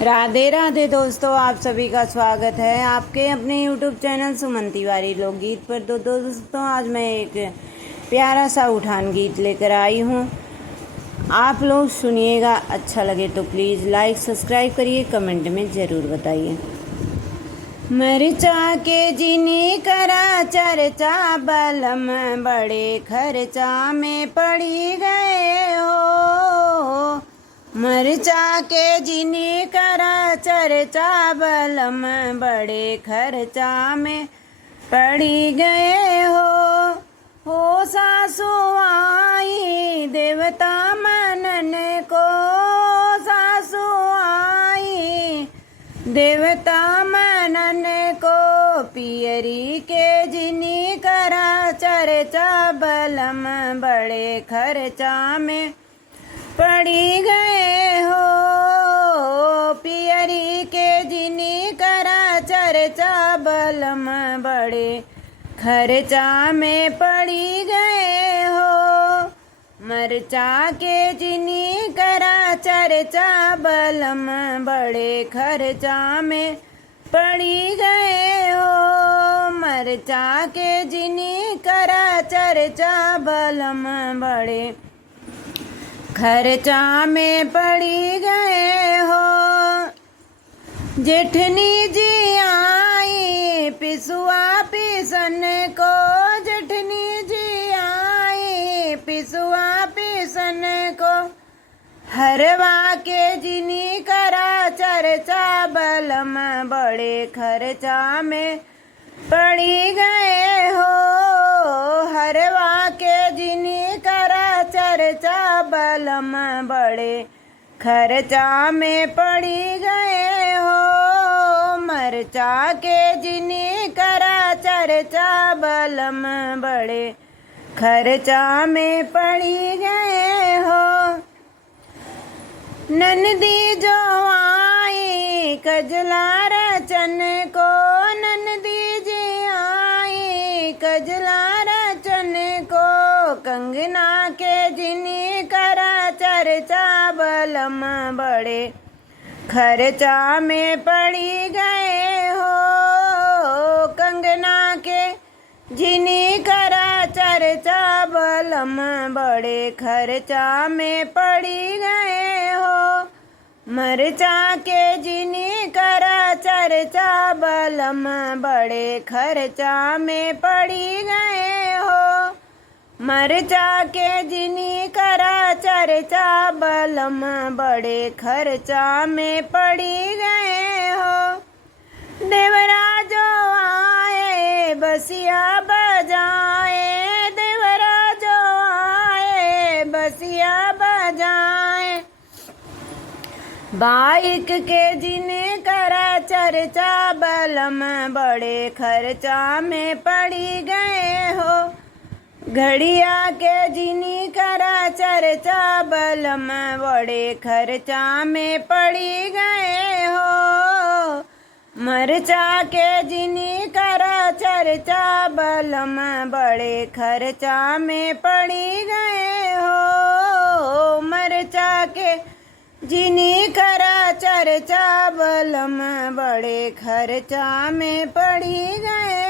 राधे राधे दोस्तों, आप सभी का स्वागत है आपके अपने YouTube चैनल सुमन तिवारी लोकगीत पर। दोस्तों, आज मैं एक प्यारा सा उठान गीत लेकर आई हूँ। आप लोग सुनिएगा, अच्छा लगे तो प्लीज़ लाइक सब्सक्राइब करिए, कमेंट में ज़रूर बताइए। मरचा के जीनी करा चर्चा, बलम बड़े खर्चा में पड़ी गए हो। मरचा के जीनी करा चर्चा, बलम बड़े खर्चा में पड़ी गए हो सासु आई देवता मनन को, सासु आई देवता मनन को। पियरी के जिनी करा चर्चा, बलम बड़े खर्चा में पड़ी गए हो। पियरी के जिनी करा चर्चा, बलम बड़े खर्चा में पड़ी गए हो। मरचा के जिनी करा चर्चा, बलम बड़े खर्चा में पड़ी गए हो। मरचा के जिनी करा चर्चा, बलम बड़े खर्चा में पड़ी गए हो। जेठनी जी आई पिसुआ पिसन को, जेठनी जी आई पिसुआ पिसन को। हरवा के जिनी करा चर्चा, बलम बड़े खर्चा में पड़ी गए हो। हरवा के जिनी करा चर्चा, बलम बड़े खर्चा में पड़ी गए हो। मरचा के जिनी करा चर्चा, बलम बड़े खर्चा में पड़ी गए हो। ननदी जो आई कजला रचन को, ननदी जी आई कजला रचन को। कंगना के जिनी करा चर्चा, बलम बड़े खर्चा में पड़ी गए हो। कंगना के जिनी करा चर्चा, बलम बड़े खर्चा में पड़ी गए हो। मरचा के जिनी करा चर्चा, बलम बड़े खर्चा में पड़ी गए हो। मरचा के जिनी करा चर्चा, बलम बड़े खर्चा में पड़ी गए हो। देवरा जो आए बसिया बजाए, देवरा जो आए बसिया बजाए। बाइक के जिने करा चर्चा, बलम बड़े खर्चा में पड़ी गए हो। घड़िया के जिनी करा चर्चा, बलम बड़े खर्चा में पड़ी गए हो। मरचा के जिनी करा चर्चा, बलम बड़े खर्चा में पड़ी गए हो। मरचा के जिनी करा चर्चा, बलम बड़े खर्चा में पड़ी गए